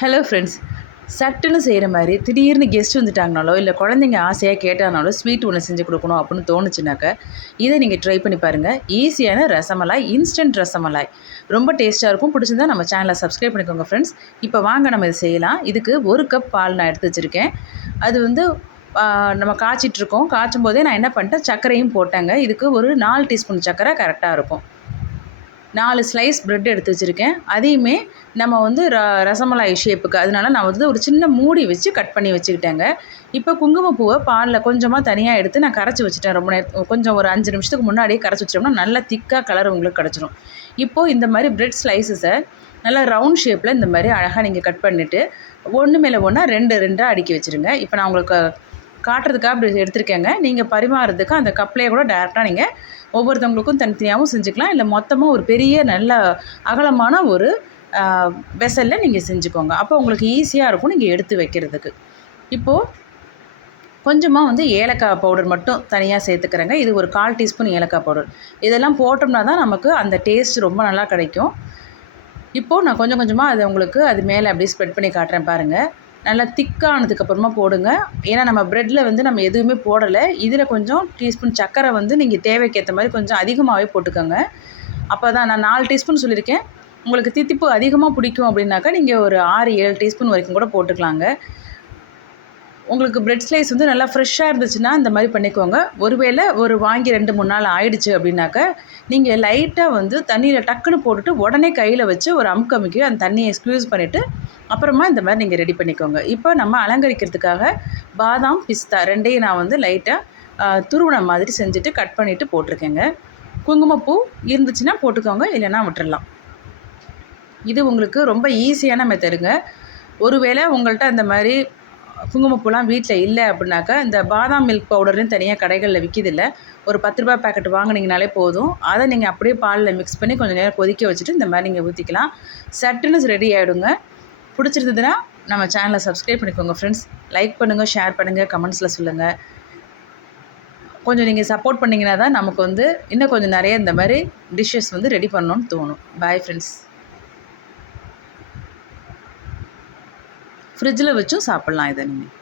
Hello friends சட்டுன்னு செய்கிற மாதிரி திடீர்னு கெஸ்ட் வந்துட்டாங்கனாலோ இல்லை குழந்தைங்க ஆசையாக கேட்டானாலோ ஸ்வீட் ஒன்று செஞ்சு கொடுக்கணும் அப்படின்னு தோணுச்சுனாக்க இதை நீங்கள் ட்ரை பண்ணி பாருங்கள் ஈஸியான ரசமலாய் இன்ஸ்டன்ட் ரசமலாய். ரொம்ப டேஸ்ட்டாக இருக்கும். பிடிச்சிருந்தா நம்ம சேனலை சப்ஸ்கிரைப் பண்ணிக்கோங்க ஃப்ரெண்ட்ஸ் இப்போ வாங்க நம்ம இதை செய்யலாம். இதுக்கு ஒரு கப் பால் நான் எடுத்து வச்சுருக்கேன். அது வந்து நம்ம காய்ச்சிட்ருக்கோம் காய்ச்சும் போதே நான் என்ன பண்ணிட்டேன்? சர்க்கரையும் போட்டேங்க. இதுக்கு ஒரு நாலு டீஸ்பூன் சர்க்கரை கரெக்டாக இருக்கும். நாலு ஸ்லைஸ் ப்ரெட் எடுத்து வச்சுருக்கேன். அதையுமே நம்ம வந்து ர ரசமலாய் ஷேப்புக்கு அதனால நான் வந்து ஒரு சின்ன மூடி வச்சு கட் பண்ணி வச்சுக்கிட்டேங்க. இப்போ குங்குமப்பூவை பாலில் கொஞ்சமாக தனியாக எடுத்து நான் கரைச்சி வச்சுட்டேன் ரொம்ப நேரம் கொஞ்சம் ஒரு அஞ்சு நிமிஷத்துக்கு முன்னாடியே கரைச்சி வச்சிட்டோம்னா நல்லா திக்காக கலர் உங்களுக்கு கிடச்சிரும். இப்போது இந்த மாதிரி ப்ரெட் ஸ்லைசஸை நல்லா ரவுண்ட் ஷேப்பில் இந்த மாதிரி அழகாக நீங்கள் கட் பண்ணிவிட்டு ஒன்று மேலே ஒன்றா ரெண்டு ரெண்டாக அடுக்கி வச்சுருங்க. இப்போ நான் உங்களுக்கு காட்டுறதுக்காக அப்படி எடுத்திருக்கேங்க. நீங்கள் பரிமாறுறதுக்கு அந்த கப்லேயே கூட டேரெக்டாக நீங்கள் ஒவ்வொருத்தவங்களுக்கும் தனித்தனியாகவும் செஞ்சுக்கலாம். இல்லை மொத்தமாக ஒரு பெரிய நல்ல அகலமான ஒரு வெசலில் நீங்கள் செஞ்சுக்கோங்க. அப்போ உங்களுக்கு ஈஸியாக இருக்கும் நீங்கள் எடுத்து வைக்கிறதுக்கு. இப்போது கொஞ்சமாக வந்து ஏலக்காய் பவுடர் மட்டும் தனியாக சேர்த்துக்கிறேங்க. இது ஒரு கால் டீஸ்பூன் ஏலக்காய் பவுடர் இதெல்லாம் போட்டோம்னா தான் நமக்கு அந்த டேஸ்ட் ரொம்ப நல்லா கிடைக்கும். இப்போது நான் கொஞ்சம் கொஞ்சமாக அதை உங்களுக்கு அது மேலே அப்படியே ஸ்ப்ரெட் பண்ணி காட்டுறேன் பாருங்கள் நல்லா திக்கானதுக்கப்புறமா போடுங்க. ஏன்னா நம்ம ப்ரெட்டில் வந்து நம்ம எதுவுமே போடலை. இதில் கொஞ்சம் டீஸ்பூன் சர்க்கரை வந்து நீங்கள் தேவைக்கு ஏற்ற மாதிரி கொஞ்சம் அதிகமாகவே போட்டுக்கோங்க. அப்போ தான் நான் நாலு டீஸ்பூன் சொல்லியிருக்கேன். உங்களுக்கு தித்திப்பு அதிகமாக பிடிக்கும் அப்படின்னாக்கா நீங்கள் ஒரு ஆறு ஏழு டீஸ்பூன் வரைக்கும் கூட போட்டுக்கலாங்க. உங்களுக்கு பிரெட் ஸ்லைஸ் வந்து நல்லா ஃப்ரெஷ்ஷாக இருந்துச்சுன்னா இந்த மாதிரி பண்ணிக்கோங்க. ஒருவேளை ஒரு வாங்கி ரெண்டு மூணு நாள் ஆயிடுச்சு அப்படின்னாக்க நீங்கள் லைட்டாக வந்து தண்ணியில் டக்குன்னு போட்டுட்டு உடனே கையில் வச்சு ஒரு அமுக்கமுக்கி அந்த தண்ணியை ஸ்க்யூஸ் பண்ணிவிட்டு அப்புறமா இந்த மாதிரி நீங்கள் ரெடி பண்ணிக்கோங்க. இப்போ நம்ம அலங்கரிக்கிறதுக்காக பாதாம் பிஸ்தா ரெண்டையும் நான் வந்து லைட்டாக துருவணம் மாதிரி செஞ்சுட்டு கட் பண்ணிவிட்டு போட்டிருக்கேங்க. குங்குமப்பூ இருந்துச்சுன்னா போட்டுக்கோங்க இல்லைன்னா விட்டுடலாம் இது உங்களுக்கு ரொம்ப ஈஸியான மெத்தடுங்க ஒருவேளை உங்கள்கிட்ட இந்த மாதிரி குங்குமப்பூலாம் வீட்டில் இல்லை அப்படின்னாக்கா இந்த பாதாம் மில்க் பவுடர்னு தனியாக கடைகளில் விற்கிதில்ல ஒரு பத்து ரூபாய் பேக்கெட் வாங்கினீங்கனாலே போதும். அதை நீங்கள் அப்படியே பாலில் மிக்ஸ் பண்ணி கொஞ்சம் நேரம் கொதிக்க வச்சுட்டு இந்த மாதிரி நீங்கள் ஊற்றிக்கலாம் சட்டுன்னு ரெடி ஆகிடுங்க பிடிச்சிருந்ததுன்னா நம்ம சேனலை சப்ஸ்கிரைப் பண்ணிக்கோங்க ஃப்ரெண்ட்ஸ் லைக் பண்ணுங்கள் ஷேர் பண்ணுங்கள் கமெண்ட்ஸில் சொல்லுங்கள் கொஞ்சம் நீங்கள் சப்போர்ட் பண்ணிங்கன்னா தான் நமக்கு வந்து இன்னும் கொஞ்சம் நிறைய இந்த மாதிரி டிஷ்ஷஸ் வந்து ரெடி பண்ணணும்னு தோணும். பாய் ஃப்ரெண்ட்ஸ் ஃப்ரிட்ஜில் வச்சும் சாப்பிட்லாம் இதை நீங்கள்